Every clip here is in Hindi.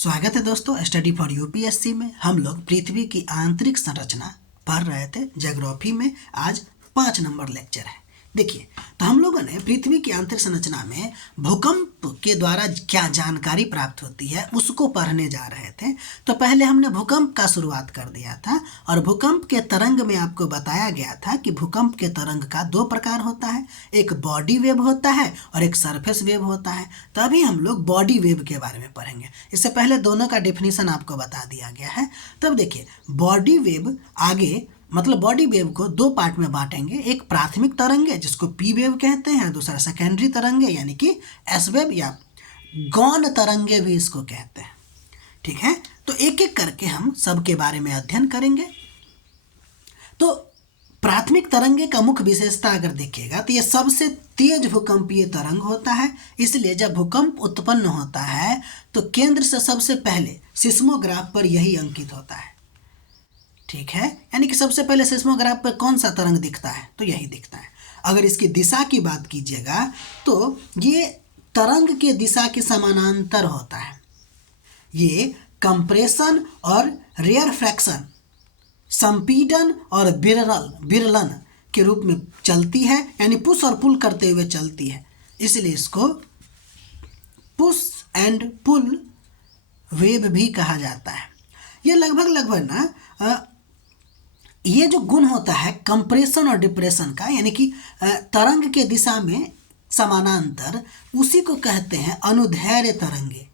स्वागत है दोस्तों स्टडी फॉर यूपीएससी में। हम लोग पृथ्वी की आंतरिक संरचना पढ़ रहे थे। ज्योग्राफी में आज 5 नंबर लेक्चर है। देखिए, तो हम लोगों ने पृथ्वी की आंतरिक संरचना में भूकंप के द्वारा क्या जानकारी प्राप्त होती है उसको पढ़ने जा रहे थे। तो पहले हमने भूकंप का शुरुआत कर दिया था और भूकंप के तरंग में आपको बताया गया था कि भूकंप के तरंग का 2 प्रकार होता है, एक बॉडी वेव होता है और एक सरफेस वेव होता है। तो अभी हम लोग बॉडी वेव के बारे में पढ़ेंगे। इससे पहले दोनों का डेफिनेशन आपको बता दिया गया है। तब देखिए, बॉडी वेव आगे मतलब बॉडी वेव को 2 पार्ट में बांटेंगे। एक प्राथमिक तरंग है जिसको पी वेव कहते हैं, दूसरा सेकेंडरी तरंग है यानी कि एस वेव या गौण तरंगे भी इसको कहते हैं। ठीक है, तो एक एक करके हम सबके बारे में अध्ययन करेंगे। तो प्राथमिक तरंगे का मुख्य विशेषता अगर देखिएगा तो ये सबसे तेज भूकंपीय तरंग होता है। इसलिए जब भूकंप उत्पन्न होता है तो केंद्र से सबसे पहले सिस्मोग्राफ पर यही अंकित होता है। ठीक है, यानी कि सबसे पहले सिस्मोग्राफ पर कौन सा तरंग दिखता है तो यही दिखता है। अगर इसकी दिशा की बात कीजिएगा तो ये तरंग के दिशा के समानांतर होता है। ये कंप्रेशन और रेयरफैक्शन, संपीडन और विरलन के रूप में चलती है, यानी पुश और पुल करते हुए चलती है। इसलिए इसको पुश एंड पुल वेव भी कहा जाता है। ये लगभग ना ये जो गुण होता है कंप्रेशन और डिप्रेशन का, यानी कि तरंग के दिशा में समानांतर, उसी को कहते हैं अनुदैर्घ्य तरंगे।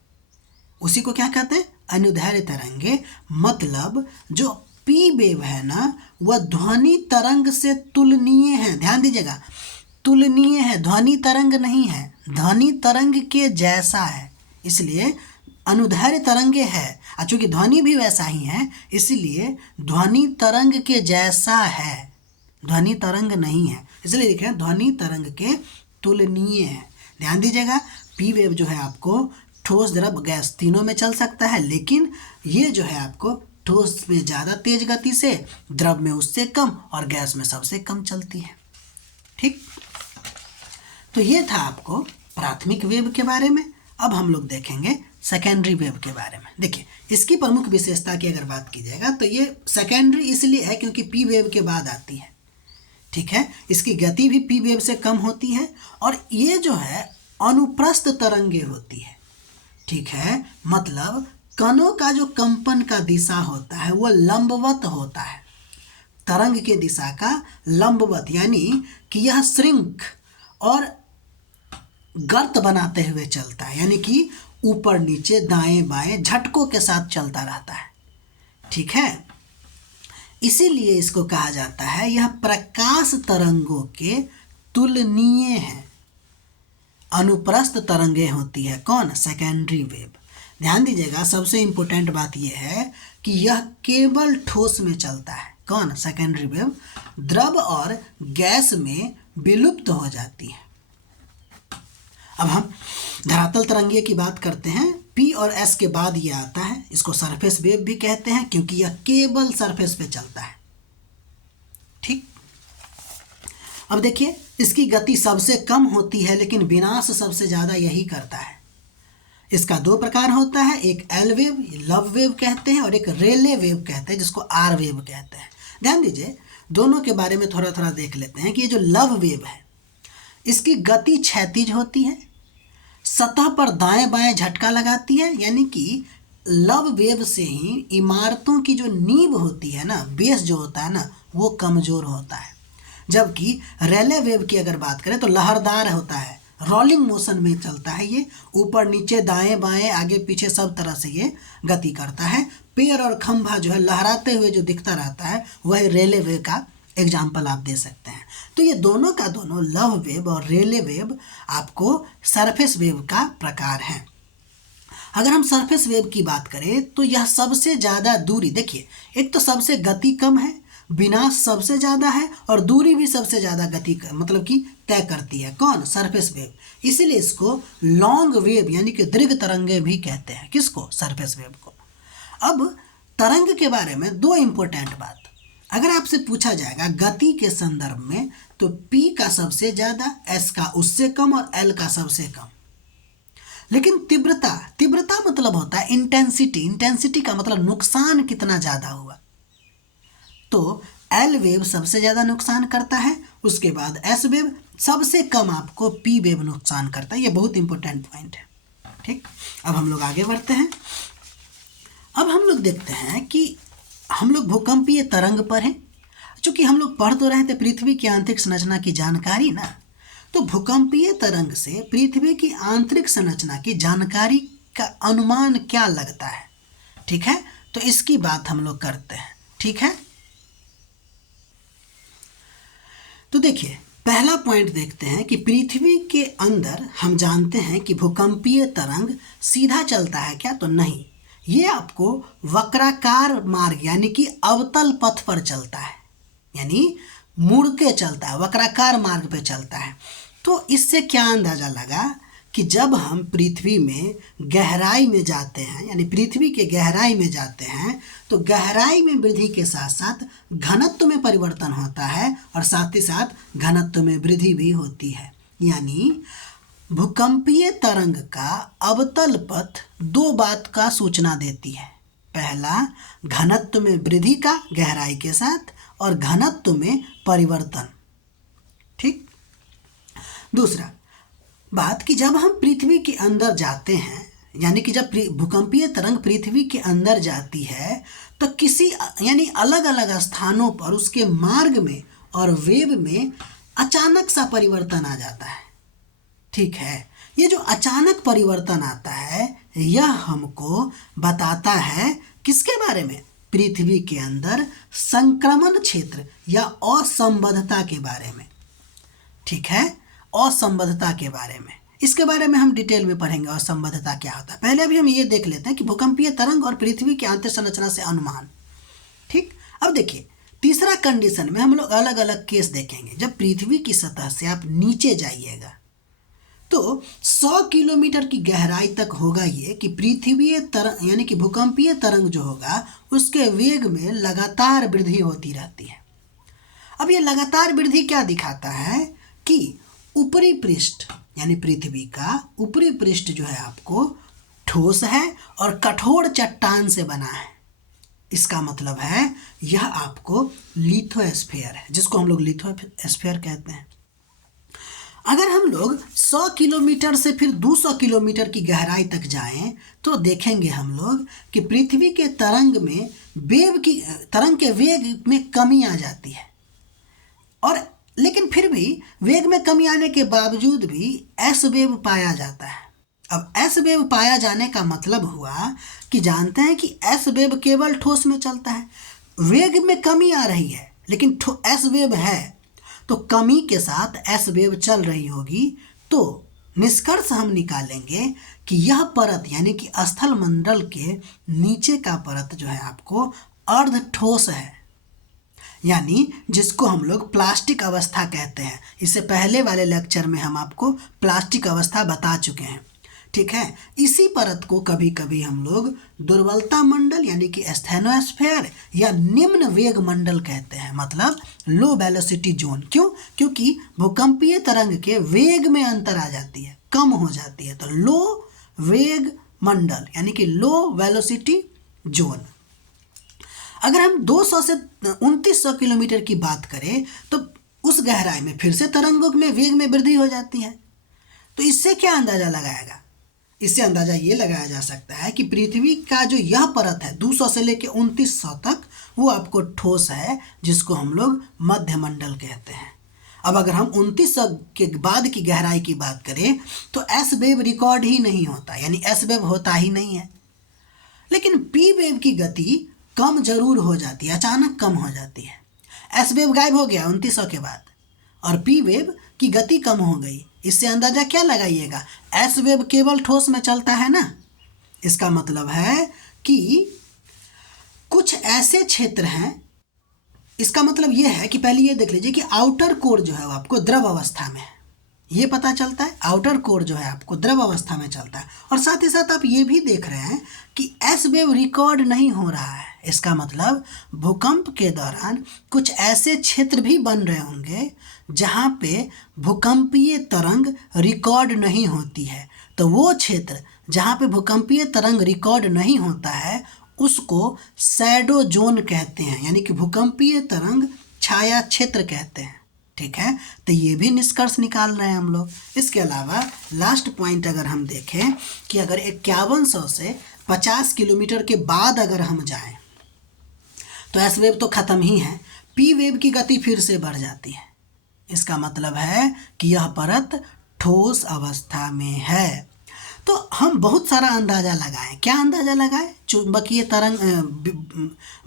उसी को क्या कहते हैं? अनुदैर्घ्य तरंगे। मतलब जो पी वेव है ना वह ध्वनि तरंग से तुलनीय है। ध्यान दीजिएगा, तुलनीय है, ध्वनि तरंग नहीं है, ध्वनि तरंग के जैसा है, इसलिए अनुदैर्घ्य तरंगे है। चूंकि ध्वनि भी वैसा ही है इसलिए ध्वनि तरंग के जैसा है, ध्वनि तरंग नहीं है, इसलिए लिखे ध्वनि तरंग के तुलनीय है। ध्यान दीजिएगा, पी वेव जो है आपको ठोस, द्रव, गैस तीनों में चल सकता है, लेकिन ये जो है आपको ठोस में ज़्यादा तेज गति से, द्रव में उससे कम और गैस में सबसे कम चलती है। ठीक, तो ये था आपको प्राथमिक वेव के बारे में। अब हम लोग देखेंगे सेकेंडरी वेव के बारे में। देखिए, इसकी प्रमुख विशेषता की अगर बात की जाएगा तो ये सेकेंडरी इसलिए है क्योंकि पी वेव के बाद आती है। ठीक है, इसकी गति भी पी वेव से कम होती है और ये जो है अनुप्रस्थ तरंगे होती है। ठीक है, मतलब कणों का जो कंपन का दिशा होता है वो लंबवत होता है, तरंग के दिशा का लंबवत, यानी कि यह श्रिंक और गर्त बनाते हुए चलता है, यानी कि ऊपर नीचे दाएं बाएं झटकों के साथ चलता रहता है। ठीक है, इसीलिए इसको कहा जाता है यह प्रकाश तरंगों के तुलनीय है। अनुप्रस्थ तरंगे होती है कौन? Secondary wave. ध्यान दीजिएगा, सबसे इंपॉर्टेंट बात यह है कि यह केवल ठोस में चलता है। कौन? Secondary wave. द्रव और गैस में विलुप्त हो जाती है। अब हम धरातल तरंगे की बात करते हैं। पी और एस के बाद ये आता है, इसको सरफेस वेव भी कहते हैं क्योंकि यह केवल सरफेस पे चलता है। ठीक, अब देखिए, इसकी गति सबसे कम होती है लेकिन विनाश सबसे ज़्यादा यही करता है। इसका 2 प्रकार होता है, एक एल वेव, लव वेव कहते हैं, और एक रेले वेव कहते हैं जिसको आर वेव कहते हैं। ध्यान दीजिए, दोनों के बारे में थोड़ा थोड़ा देख लेते हैं कि ये जो लव वेव है इसकी गति क्षैतिज होती है, सतह पर दाएं बाएं झटका लगाती है, यानी कि लव वेव से ही इमारतों की जो नींव होती है ना, बेस जो होता है ना, वो कमज़ोर होता है। जबकि रेले वेव की अगर बात करें तो लहरदार होता है, रोलिंग मोशन में चलता है, ये ऊपर नीचे दाएं बाएं आगे पीछे सब तरह से ये गति करता है। पेड़ और खंभा जो है लहराते हुए जो दिखता रहता है वह रेले वेव का एग्जाम्पल आप दे सकते हैं। तो ये दोनों का दोनों, लव वेव और रेले वेव, आपको सरफेस वेव का प्रकार हैं। अगर हम सरफेस वेव की बात करें तो यह सबसे ज़्यादा दूरी, देखिए, एक तो सबसे गति कम है, विनाश सबसे ज़्यादा है और दूरी भी सबसे ज़्यादा गति मतलब कि तय करती है। कौन? Surface wave. इसीलिए इसको लॉन्ग वेव यानी कि दीर्घ तरंगे भी कहते हैं। किसको? सरफेस वेव को। अब तरंग के बारे में 2 इम्पोर्टेंट बात, अगर आपसे पूछा जाएगा गति के संदर्भ में तो P का सबसे ज़्यादा, S का उससे कम और L का सबसे कम। लेकिन तीव्रता, तीव्रता मतलब होता है इंटेंसिटी, इंटेंसिटी का मतलब नुकसान कितना ज़्यादा हुआ। तो एल वेव सबसे ज़्यादा नुकसान करता है, उसके बाद एस वेव, सबसे कम आपको पी वेव नुकसान करता है। ये बहुत इंपॉर्टेंट पॉइंट है। ठीक, अब हम लोग आगे बढ़ते हैं। अब हम लोग देखते हैं कि हम लोग भूकंपीय तरंग पर हैं। चूंकि हम लोग पढ़ तो रहे थे पृथ्वी की आंतरिक संरचना की जानकारी ना, तो भूकंपीय तरंग से पृथ्वी की आंतरिक संरचना की जानकारी का अनुमान क्या लगता है। ठीक है, तो इसकी बात हम लोग करते हैं। ठीक है, तो देखिए पहला पॉइंट देखते हैं कि पृथ्वी के अंदर हम जानते हैं कि भूकंपीय तरंग सीधा चलता है क्या, तो नहीं, ये आपको वक्राकार मार्ग यानी कि अवतल पथ पर चलता है, यानी मुड़ के चलता है, वक्राकार मार्ग पे चलता है। तो इससे क्या अंदाज़ा लगा कि जब हम पृथ्वी में गहराई में जाते हैं, यानी पृथ्वी के गहराई में जाते हैं, तो गहराई में वृद्धि के साथ साथ घनत्व में परिवर्तन होता है और साथ ही साथ घनत्व में वृद्धि भी होती है। यानी भूकंपीय तरंग का अवतल पथ दो बात का सूचना देती है। पहला, घनत्व में वृद्धि का गहराई के साथ, और घनत्व में परिवर्तन। ठीक, दूसरा बात कि जब हम पृथ्वी के अंदर जाते हैं, यानी कि जब भूकंपीय तरंग पृथ्वी के अंदर जाती है, तो किसी यानी अलग अलग स्थानों पर उसके मार्ग में और वेव में अचानक सा परिवर्तन आ जाता है। ठीक है, ये जो अचानक परिवर्तन आता है, यह हमको बताता है किसके बारे में, पृथ्वी के अंदर संक्रमण क्षेत्र या असंबद्धता के बारे में। ठीक है, असंबद्धता के बारे में, इसके बारे में हम डिटेल में पढ़ेंगे असंबद्धता क्या होता है। पहले अभी हम ये देख लेते हैं कि भूकंपीय तरंग और पृथ्वी की आंतरिक संरचना से अनुमान। ठीक, अब देखिए तीसरा कंडीशन में हम लोग अलग अलग केस देखेंगे। जब पृथ्वी की सतह से आप नीचे जाइएगा तो 100 किलोमीटर की गहराई तक होगा ये कि पृथ्वी तरंग यानी कि भूकंपीय तरंग जो होगा उसके वेग में लगातार वृद्धि होती रहती है। अब ये लगातार वृद्धि क्या दिखाता है कि ऊपरी पृष्ठ यानी पृथ्वी का ऊपरी पृष्ठ जो है आपको ठोस है और कठोर चट्टान से बना है। इसका मतलब है यह आपको लिथोस्फीयर है, जिसको हम लोग लिथोस्फीयर कहते हैं। अगर हम लोग 100 किलोमीटर से फिर 200 किलोमीटर की गहराई तक जाएं तो देखेंगे हम लोग कि पृथ्वी के तरंग के वेग में कमी आ जाती है, और लेकिन फिर भी वेग में कमी आने के बावजूद भी एस वेव पाया जाता है। अब एस वेव पाया जाने का मतलब हुआ कि जानते हैं कि एस वेव केवल ठोस में चलता है, वेग में कमी आ रही है लेकिन एस वेव है, तो कमी के साथ एस वेव चल रही होगी। तो निष्कर्ष हम निकालेंगे कि यह परत यानी कि स्थल मंडल के नीचे का परत जो है आपको अर्ध ठोस है, यानी जिसको हम लोग प्लास्टिक अवस्था कहते हैं। इससे पहले वाले लेक्चर में हम आपको प्लास्टिक अवस्था बता चुके हैं। ठीक है, इसी परत को कभी कभी हम लोग दुर्बलता मंडल यानी कि स्थेनोस्फीयर या निम्न वेग मंडल कहते हैं, मतलब लो वेलोसिटी जोन। क्यों? क्योंकि भूकंपीय तरंग के वेग में अंतर आ जाती है, कम हो जाती है, तो लो वेग मंडल यानी कि लो वेलोसिटी जोन। अगर हम 200 से 2900 किलोमीटर की बात करें तो उस गहराई में फिर से तरंगों में वेग में वृद्धि हो जाती है। तो इससे क्या अंदाजा लगाएगा? इससे अंदाजा ये लगाया जा सकता है कि पृथ्वी का जो यह परत है 200 से लेकर 2900 तक, वो आपको ठोस है, जिसको हम लोग मध्य मंडल कहते हैं। अब अगर हम 2900 के बाद की गहराई की बात करें तो एस वेव रिकॉर्ड ही नहीं होता, यानी एस वेव होता ही नहीं है। लेकिन पी वेव की गति कम जरूर हो जाती है, अचानक कम हो जाती है। एस वेव गायब हो गया 2900 के बाद और पी वेव की गति कम हो गई। इससे अंदाजा क्या लगाइएगा? एस वेव केवल ठोस में चलता है ना, इसका मतलब है कि कुछ ऐसे क्षेत्र हैं। इसका मतलब ये है कि पहले ये देख लीजिए कि आउटर कोर जो है वो आपको द्रव अवस्था में है, ये पता चलता है। आउटर कोर जो है आपको द्रव अवस्था में चलता है, और साथ ही साथ आप ये भी देख रहे हैं कि एस वेव रिकॉर्ड नहीं हो रहा है। इसका मतलब भूकंप के दौरान कुछ ऐसे क्षेत्र भी बन रहे होंगे जहाँ पे भूकंपीय तरंग रिकॉर्ड नहीं होती है। तो वो क्षेत्र जहाँ पे भूकंपीय तरंग रिकॉर्ड नहीं होता है उसको शैडो जोन कहते हैं, यानी कि भूकंपीय तरंग छाया क्षेत्र कहते हैं। ठीक है, तो ये भी निष्कर्ष निकाल रहे हैं हम लोग। इसके अलावा लास्ट पॉइंट अगर हम देखें कि अगर 5100 से 50 किलोमीटर के बाद अगर हम जाएं तो एस वेव तो ख़त्म ही है, पी वेव की गति फिर से बढ़ जाती है। इसका मतलब है कि यह परत ठोस अवस्था में है। तो हम बहुत सारा अंदाज़ा लगाएं। क्या अंदाज़ा लगाएं? चुंबकीय तरंग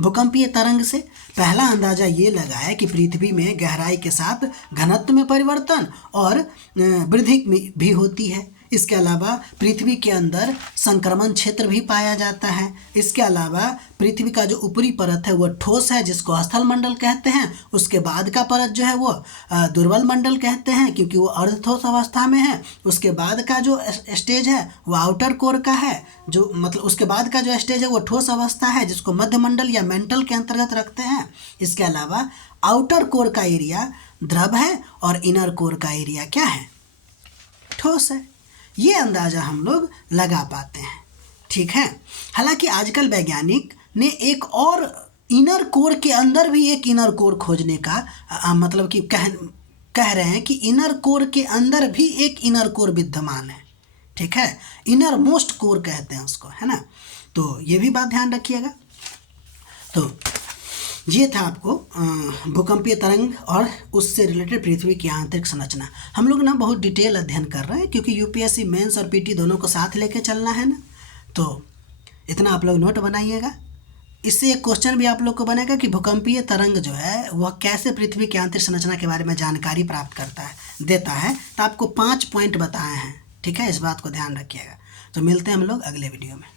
भूकंपीय तरंग से पहला अंदाज़ा ये लगाए कि पृथ्वी में गहराई के साथ घनत्व में परिवर्तन और वृद्धि भी होती है। इसके अलावा पृथ्वी के अंदर संक्रमण क्षेत्र भी पाया जाता है। इसके अलावा पृथ्वी का जो ऊपरी परत है वो ठोस है जिसको स्थल मंडल कहते हैं। उसके बाद का परत जो है वो दुर्बल मंडल कहते हैं क्योंकि वो अर्धठोस अवस्था में है। उसके बाद का जो स्टेज है वो आउटर कोर का है, जो मतलब उसके बाद का जो स्टेज है वो ठोस अवस्था है जिसको मध्य मंडल या मेंटल के अंतर्गत रखते हैं। इसके अलावा आउटर कोर का एरिया द्रव है और इनर कोर का एरिया क्या है? ठोस है। ये अंदाज़ा हम लोग लगा पाते हैं। ठीक है, हालांकि आजकल वैज्ञानिक ने एक और इनर कोर के अंदर भी एक इनर कोर खोजने का मतलब कि कह रहे हैं कि इनर कोर के अंदर भी एक इनर कोर विद्यमान है। ठीक है, इनर मोस्ट कोर कहते हैं उसको, है ना। तो ये भी बात ध्यान रखिएगा। तो ये था आपको भूकंपीय तरंग और उससे रिलेटेड पृथ्वी की आंतरिक संरचना। हम लोग ना बहुत डिटेल अध्ययन कर रहे हैं क्योंकि यूपीएससी मेंस और पीटी दोनों को साथ लेके चलना है ना। तो इतना आप लोग नोट बनाइएगा। इससे एक क्वेश्चन भी आप लोग को बनेगा कि भूकंपीय तरंग जो है वह कैसे पृथ्वी की आंतरिक संरचना के बारे में जानकारी प्राप्त देता है। तो आपको 5 पॉइंट बताए हैं। ठीक है, इस बात को ध्यान रखिएगा। तो मिलते हैं हम लोग अगले वीडियो में।